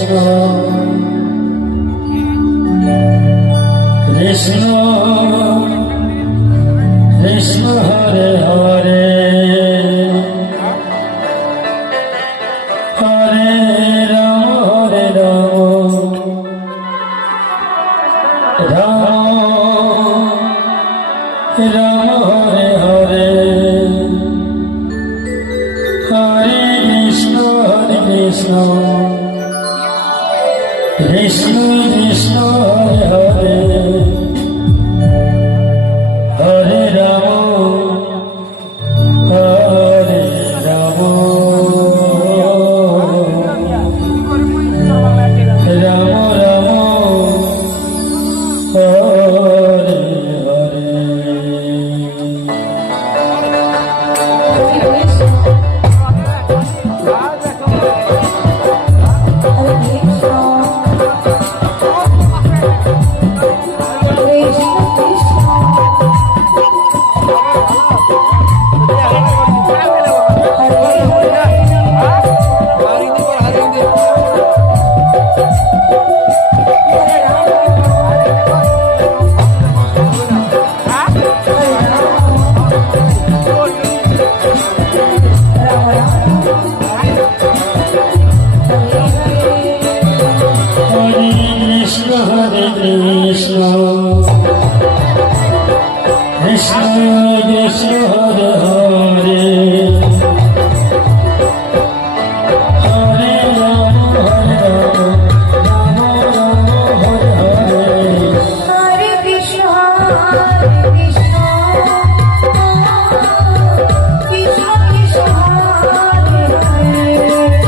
Krishna Krishna Krishna Hare Hare Hare Ram Ram Ram Hare Hare Hare Krishna Krishna Krishna Hare Hare Hare Ram Hare Ram Ram Ram Hare Hare. Hare Krishna, Krishna Krishna Hare Hare, Hare Rama Rama Rama Hare Hare, Hare Krishna, Krishna Krishna Hare Hare, Hare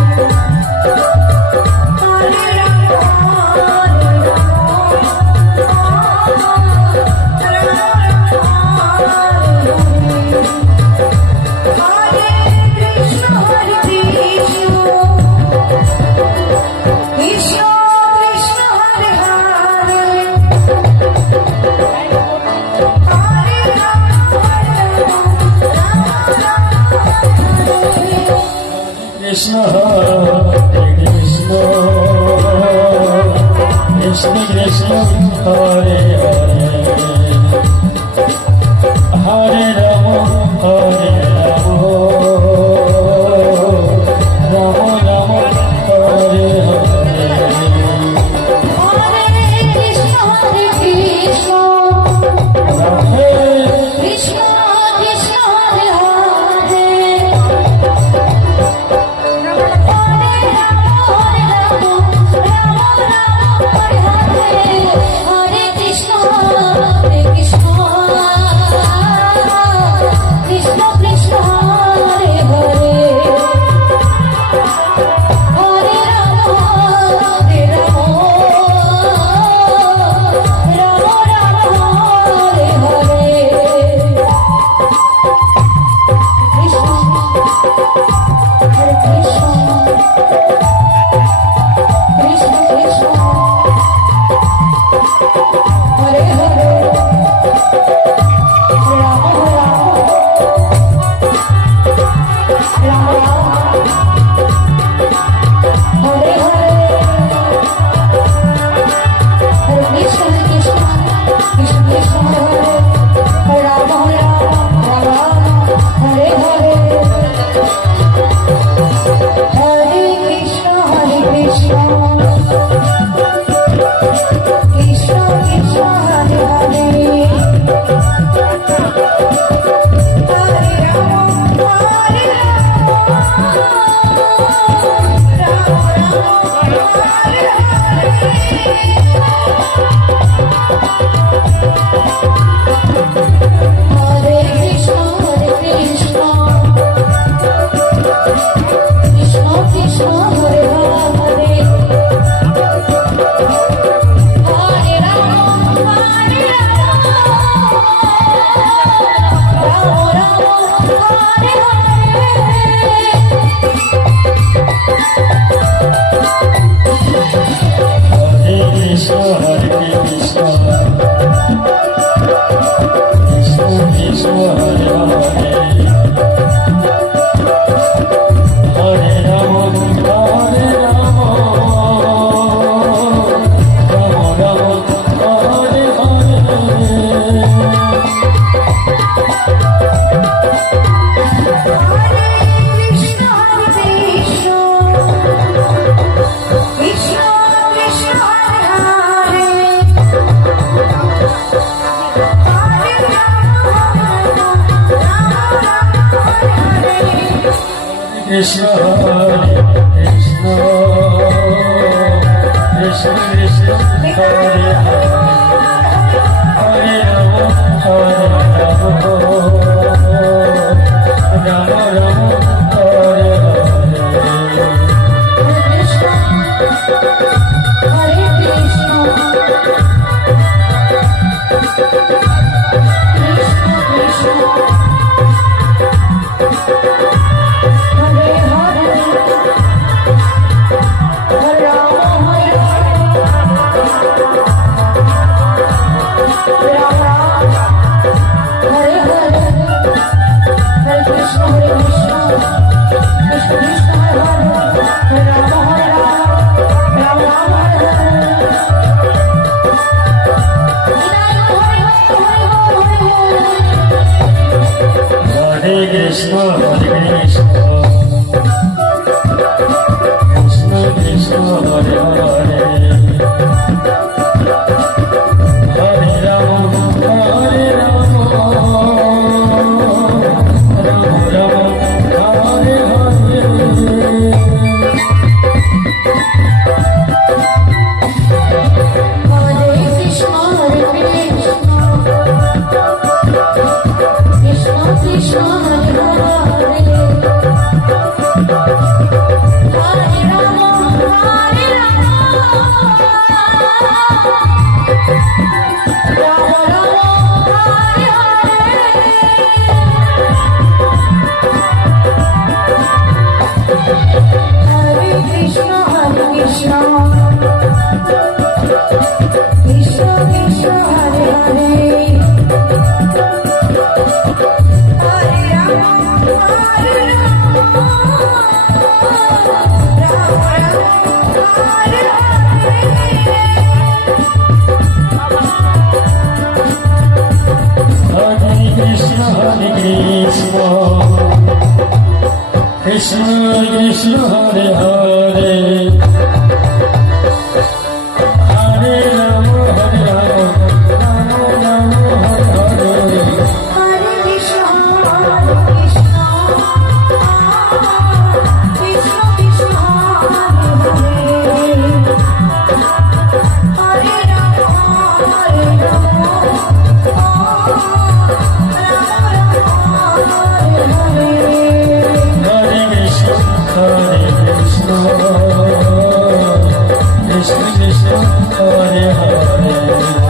Rama Krishna Hare Krishna, Krishna Krishna Hare Hare, Hare Rama Hare Rama, Rama Rama Hare Hare, Hare Krishna, Radhe Krishna Krishna Hare Hare, Hare Rama Rama Rama Hare Hare, Hare Krishna Krishna Hare Krishna Krishna Krishna Hare Hare Hare Ram Ram Ram Hare Hare Krishna Hare Krishna Krishna Krishna Hare Hare Hare Ram Hare Ram Ram Hare Hare Hare Krishna Krishna Krishna Hare Hare Hare Ram Hare Ram Ram Hare Hare Hare Krishna Krishna Krishna Hare Hare Hare Ram Hare Ram Ram Ram Hare Hare Hare Krishna Krishna Krishna Hare Hare Hare Ram Hare Ram Ram Ram Hare Hare Krishna Krishna Krishna Hare Hare Hare Ram Hare Ram Ram Ram Hare Hare Krishna Krishna Krishna Hare Hare Hare Ram Ram Ram Hare Hare Hare Krishna Krishna Krishna Hare Hare Hare Ram Hare Ram Ram Ram Hare Hare Hare Krishna Krishna Krishna Krishna Hare Hare